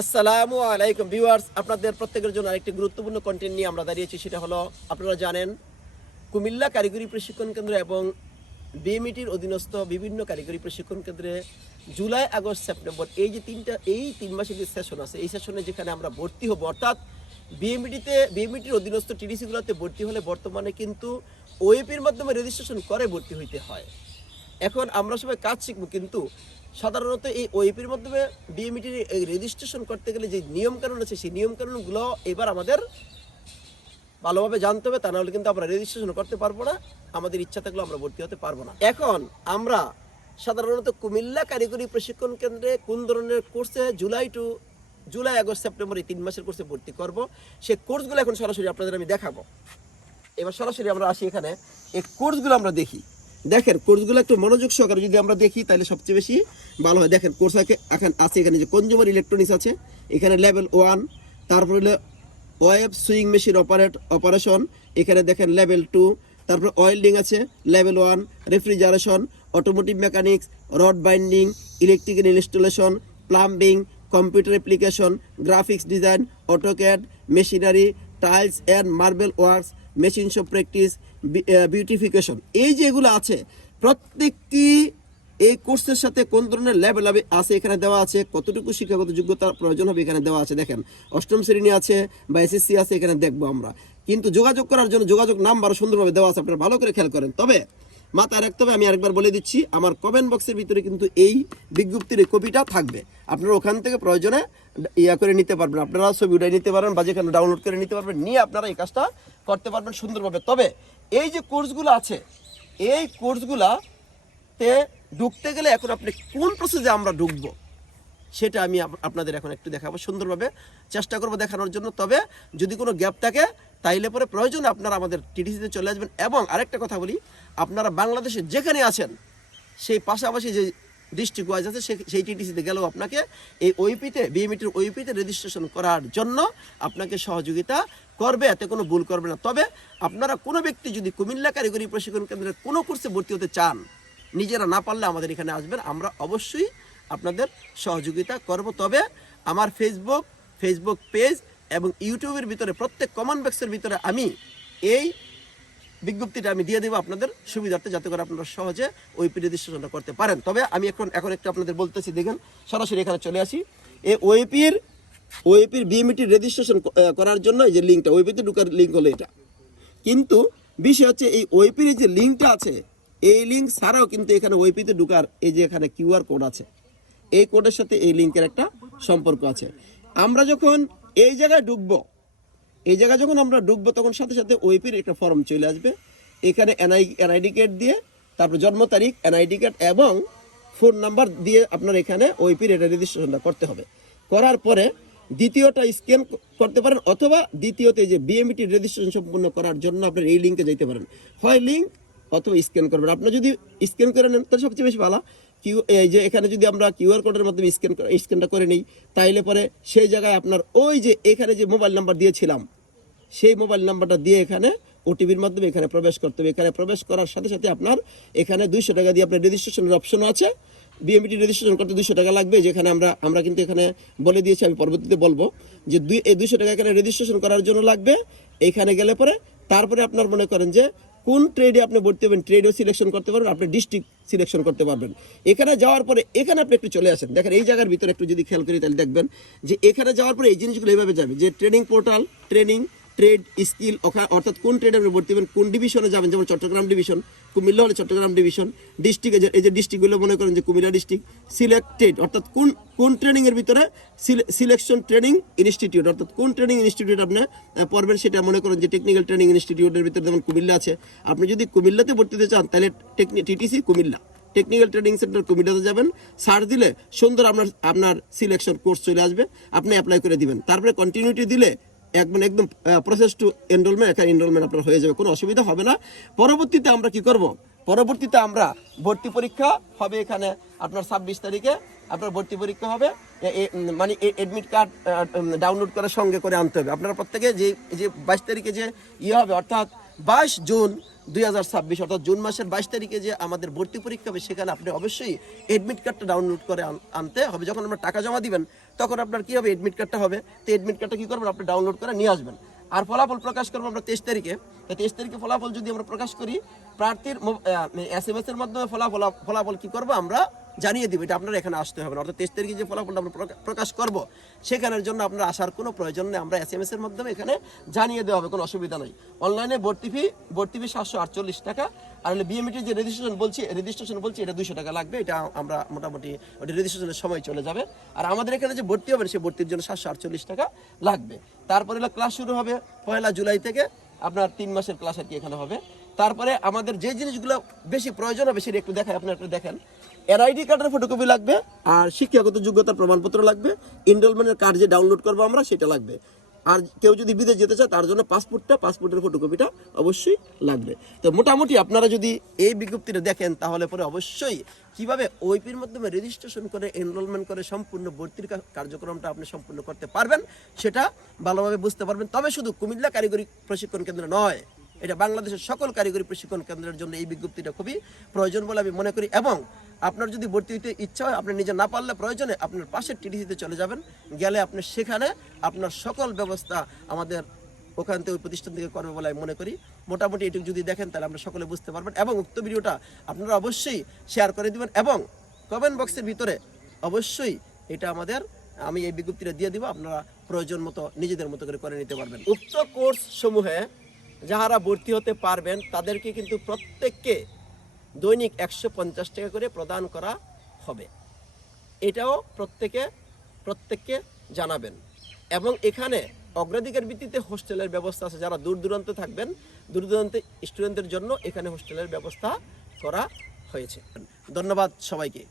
আসসালামু আলাইকুম ভিউয়ার্স, আপনাদের প্রত্যেকের জন্য আরেকটি গুরুত্বপূর্ণ কন্টেন্ট নিয়ে আমরা দাঁড়িয়েছি। সেটা হলো, আপনারা জানেন কুমিল্লা কারিগরি প্রশিক্ষণ কেন্দ্র এবং বিএমইটির অধীনস্থ বিভিন্ন কারিগরি প্রশিক্ষণ কেন্দ্রে জুলাই, আগস্ট, সেপ্টেম্বর এই 3 মাসের যে সেশন আছে, এই সেশনে যেখানে আমরা ভর্তি হব, অর্থাৎ বিএমইটির অধীনস্থ টিডিসিগুলোতে ভর্তি হলে বর্তমানে কিন্তু ওএপির মাধ্যমে রেজিস্ট্রেশন করে ভর্তি হইতে হয়। এখন আমরা সবাই কাজ শিখবো, কিন্তু সাধারণত এই ওএপির মাধ্যমে বিএমইটির এই রেজিস্ট্রেশন করতে গেলে যে নিয়মকানুন আছে, সেই নিয়মকানুনগুলো এবার আমাদের ভালোভাবে জানতে হবে। তা নাহলে কিন্তু আমরা রেজিস্ট্রেশন করতে পারবো না, আমাদের ইচ্ছা থাকলেও আমরা ভর্তি হতে পারবো না। এখন আমরা সাধারণত কুমিল্লা কারিগরি প্রশিক্ষণ কেন্দ্রে কোন ধরনের কোর্সে জুলাই, আগস্ট, সেপ্টেম্বর এই 3 মাসের কোর্সে ভর্তি করব, সেই কোর্সগুলো এখন সরাসরি আপনাদের আমি দেখাবো। এবার সরাসরি আমরা আসি, এখানে এই কোর্সগুলো আমরা দেখি। দেখেন, কোর্সগুলো একটু মনোযোগ সহকারে যদি আমরা দেখি তাহলে সবচেয়ে বেশি ভালো হয়। দেখেন, কোর্স এখন আছে এখানে যে কনজিউমার ইলেকট্রনিক্স আছে, এখানে লেভেল 1, তারপরে হলো ওয়েব সুইং মেশিন অপারেশন, এখানে দেখেন লেভেল 2, তারপরে ওয়েল্ডিং আছে level 1, refrigeration, automotive mechanics, rod binding, electrical installation, plumbing, computer application, graphics design, AutoCAD, machinery, tiles and marble works, machine shop practice, beautification. এই যেগুলো আছে প্রত্যেকটি এই কোর্সের সাথে কোন ধরনের লেভেল আছে এখানে দেওয়া আছে, কতটুকু শিক্ষাগত যোগ্যতার প্রয়োজন হবে এখানে দেওয়া আছে। দেখেন, অষ্টম শ্রেণী আছে বা এসএসসি আছে, এখানে দেখবো আমরা। কিন্তু যোগাযোগ করার জন্য যোগাযোগ নাম্বারও সুন্দরভাবে দেওয়া আছে, আপনারা ভালো করে খেয়াল করেন। তবে মাথায় রাখতে হবে, আমি আরেকবার বলে দিচ্ছি, আমার কমেন্ট বক্সের ভিতরে কিন্তু এই বিজ্ঞপ্তির এই কপিটা থাকবে। আপনারা ওখান থেকে প্রয়োজনে করে নিতে পারবেন, আপনারা ছবি উঠাই নিতে পারবেন বা যেখানে ডাউনলোড করে নিতে পারবেন, নিয়ে আপনারা এই কাজটা করতে পারবেন সুন্দরভাবে। তবে এই যে কোর্সগুলো আছে, এই কোর্সগুলাতে ঢুকতে গেলে এখন আপনি কোন প্রসেসে আমরা ঢুকবো সেটা আমি আপনাদের এখন একটু দেখাবো, সুন্দরভাবে চেষ্টা করবো দেখানোর জন্য। তবে যদি কোনো গ্যাপ থাকে তাইলে পরে প্রয়োজনে আপনারা আমাদের টিটিসিতে চলে আসবেন। এবং আরেকটা কথা বলি, আপনারা বাংলাদেশে যেখানে আছেন সেই পাশাপাশি যে ডিস্ট্রিক্ট ওয়াইজ আছে সেই টিটিসিতে গেলেও আপনাকে এই বিএমইটির ওইপিতে রেজিস্ট্রেশন করার জন্য আপনাকে সহযোগিতা করবে, এতে কোনো ভুল করবে না। তবে আপনারা কোনো ব্যক্তি যদি কুমিল্লা কারিগরি প্রশিক্ষণ কেন্দ্রের কোনো কোর্সে ভর্তি হতে চান, নিজেরা না পারলে আমাদের এখানে আসবেন, আমরা অবশ্যই আপনাদের সহযোগিতা করব। তবে আমার ফেসবুক পেজ এবং ইউটিউবের ভিতরে প্রত্যেক কমেন্ট বক্সের ভিতরে আমি এই বিজ্ঞপ্তিটা আমি দিয়ে দেবো আপনাদের সুবিধার্থে, যাতে করে আপনারা সহজে ওইপি রেজিস্ট্রেশনটা করতে পারেন। তবে আমি এখন একটু আপনাদের বলতেছি, দেখেন সরাসরি এখানে চলে আসি। এই ওইপির বিএমইটির রেজিস্ট্রেশন করার জন্য এই যে লিঙ্কটা, ওইপিতে ঢুকার লিঙ্ক হলো এটা। কিন্তু বিষয় হচ্ছে, এই ওইপির যে লিঙ্কটা আছে, এই লিঙ্ক ছাড়াও কিন্তু এখানে ওইপিতে ঢুকার এই যে এখানে কিউআর কোড আছে, এই কোডের সাথে এই লিঙ্কের একটা সম্পর্ক আছে। আমরা যখন এই জায়গায় ঢুকবো, যখন আমরা ঢুকবো, তখন সাথে সাথে ওইপির একটা ফর্ম চলে আসবে। এখানে এনআইডি কার্ড দিয়ে, তারপর জন্ম তারিখ, এনআইডি কার্ড এবং ফোন নাম্বার দিয়ে আপনার এখানে ওইপির এটা রেজিস্ট্রেশনটা করতে হবে। করার পরে দ্বিতীয়টা স্ক্যান করতে পারেন, অথবা দ্বিতীয়তে যে বিএমইটি রেজিস্ট্রেশন সম্পূর্ণ করার জন্য আপনার এই লিঙ্কে যেতে পারেন। হয় লিঙ্ক অথবা স্ক্যান করবেন। আপনার যদি স্ক্যান করে নেন তাহলে সবচেয়ে বেশি ভালো। এই যে এখানে যদি আমরা কিউআর কোডের মাধ্যমে স্ক্যানটা করে নিই, তাইলে পরে সেই জায়গায় আপনার ওই যে এখানে যে মোবাইল নাম্বার দিয়েছিলাম, সেই মোবাইল নাম্বারটা দিয়ে এখানে ওটিপির মাধ্যমে এখানে প্রবেশ করতে হবে। এখানে প্রবেশ করার সাথে সাথে আপনার এখানে 200 টাকা দিয়ে আপনার রেজিস্ট্রেশনের অপশনও আছে। বিএমইটি রেজিস্ট্রেশন করতে 200 টাকা লাগবে, যেখানে আমরা কিন্তু এখানে বলে দিয়েছি, আমি পরবর্তীতে বলবো যে এই 200 টাকা এখানে রেজিস্ট্রেশন করার জন্য লাগবে। এইখানে গেলে পরে তারপরে আপনার মনে করেন যে কোন ট্রেডে আপনি ভর্তি হবেন, ট্রেডও সিলেকশন করতে পারবেন, আপনি ডিস্ট্রিক্ট সিলেকশন করতে পারবেন। এখানে যাওয়ার পরে এখানে আপনি একটু চলে আসেন, দেখেন এই জায়গার ভিতরে একটু যদি খেয়াল করি তাহলে দেখবেন যে এখানে যাওয়ার পরে এই জিনিসগুলো এইভাবে যাবে, যে training portal, training, trade, skill, অর্থাৎ কোন ট্রেডে আপনি ভর্তি হবেন, কোন ডিভিশনে যাবেন, যেমন চট্টগ্রাম ডিভিশন, কুমিল্লা হলে চট্টগ্রাম ডিভিশন, ডিস্ট্রিক্টে এই যে ডিস্ট্রিক্টগুলো মনে করেন যে কুমিল্লা ডিস্ট্রিক্ট, সিলেক্টেড অর্থাৎ কোন ট্রেনিংয়ের ভিতরে, সিলেকশন ট্রেনিং ইনস্টিটিউট অর্থাৎ কোন ট্রেনিং ইনস্টিটিউট আপনি পড়বেন, সেটা মনে করেন যে টেকনিক্যাল ট্রেনিং ইনস্টিটিউটের ভিতরে যেমন কুমিল্লা আছে। আপনি যদি কুমিল্লাতে ভর্তি হতে চান তাহলে TTC Comilla, technical training centre কুমিল্লাতে যাবেন, সার্চ দিলে সুন্দর আপনার সিলেকশন কোর্স চলে আসবে, আপনি অ্যাপ্লাই করে দিবেন। তারপরে কন্টিনিউটি দিলে একদম প্রসেস টু এনরোলমেন্ট, এখানে এনরোলমেন্ট আপনার হয়ে যাবে, কোনো অসুবিধা হবে না। পরবর্তীতে আমরা কি করব, পরবর্তীতে আমরা ভর্তি পরীক্ষা হবে এখানে আপনার 26 তারিখে আপনার ভর্তি পরীক্ষা হবে। মানে এডমিট কার্ড ডাউনলোড করে সঙ্গে করে আনতে হবে। আপনারা প্রত্যেকে যে 22 তারিখে যে হবে, অর্থাৎ 22 জুন 2026, অর্থাৎ জুন মাসের 22 তারিখে যে আমাদের ভর্তি পরীক্ষা হবে, সেখানে আপনি অবশ্যই এডমিট কার্ডটা ডাউনলোড করে আনতে হবে। যখন আমরা টাকা জমা দিবেন, তখন আপনার কি হবে, এডমিট কার্ডটা হবে। তো এডমিট কার্ডটা কি করবেন, আপনি ডাউনলোড করে নিয়ে আসবেন। আর ফলাফল প্রকাশ করবো আমরা 23 তারিখে। তো 23 তারিখে ফলাফল যদি আমরা প্রকাশ করি, প্রার্থীর SMS এর মাধ্যমে ফলাফল কি করবো আমরা জানিয়ে দিব। এটা আপনারা এখানে আসতে হবে না, অর্থাৎ 23 তারিখে যে ফলাফলটা আমরা প্রকাশ করব সেখানের জন্য আপনার আসার কোনো প্রয়োজন নেই। আমরা SMS এর মাধ্যমে এখানে জানিয়ে দেওয়া হবে, কোনো অসুবিধা নেই। অনলাইনে ভর্তি ফি 748 টাকা। আর হলে বিএমইটির যে রেজিস্ট্রেশন বলছি এটা 200 টাকা লাগবে। এটা আমরা মোটামুটি ওটা রেজিস্ট্রেশনের সময় চলে যাবে। আর আমাদের এখানে যে ভর্তি হবেন সেই ভর্তির জন্য 748 টাকা লাগবে। তারপরে হলো ক্লাস শুরু হবে 1 জুলাই থেকে, আপনার 3 মাসের ক্লাস আর কি এখানে হবে। তারপরে আমাদের যে জিনিসগুলো বেশি প্রয়োজন হবে সেটা একটু দেখায়, আপনারা একটু দেখেন। এনআইডি কার্ডের ফটোকপি লাগবে, আর শিক্ষাগত যোগ্যতার প্রমাণপত্র লাগবে, এনরোলমেন্টের কার্ড যে ডাউনলোড করবো আমরা সেটা লাগবে। আর কেউ যদি বিদেশ যেতে চায় তার জন্য পাসপোর্টের ফটোকপিটা অবশ্যই লাগবে। তো মোটামুটি আপনারা যদি এই বিজ্ঞপ্তিটা দেখেন তাহলে পরে অবশ্যই কিভাবে ওইপির মাধ্যমে রেজিস্ট্রেশন করে এনরোলমেন্ট করে সম্পূর্ণ ভর্তির কার্যক্রমটা আপনি সম্পূর্ণ করতে পারবেন সেটা ভালোভাবে বুঝতে পারবেন। তবে শুধু কুমিল্লা কারিগরি প্রশিক্ষণ কেন্দ্র নয়, এটা বাংলাদেশের সকল কারিগরি প্রশিক্ষণ কেন্দ্রের জন্য এই বিজ্ঞপ্তিটা খুবই প্রয়োজন বলে আমি মনে করি। এবং আপনার যদি ভর্তি হইতে ইচ্ছা হয়, আপনি নিজে না পারলে প্রয়োজনে আপনার পাশের টিডিসিতে চলে যাবেন, গেলে আপনি সেখানে আপনার সকল ব্যবস্থা আমাদের ওখান থেকে ওই প্রতিষ্ঠান থেকে করবে বলে আমি মনে করি। মোটামুটি এটুকু যদি দেখেন তাহলে আমরা সকলে বুঝতে পারবেন। এবং উক্ত ভিডিওটা আপনারা অবশ্যই শেয়ার করে দিবেন এবং কমেন্ট বক্সের ভিতরে অবশ্যই এটা আমি এই বিজ্ঞপ্তিটা দিয়ে দিব, আপনারা প্রয়োজন মতো নিজেদের মতো করে নিতে পারবেন। উক্ত কোর্স সমূহে যারা ভর্তি হতে পারবেন তাদেরকে কিন্তু প্রত্যেককে দৈনিক 150 টাকা করে প্রদান করা হবে। এটাও প্রত্যেককে জানাবেন। এবং এখানে অগ্রাধিকার ভিত্তিতে হোস্টেলের ব্যবস্থা আছে। যারা দূর দূরান্তে থাকবেন, দূর দূরান্তে স্টুডেন্টদের জন্য এখানে হোস্টেলের ব্যবস্থা করা হয়েছে। ধন্যবাদ সবাইকে।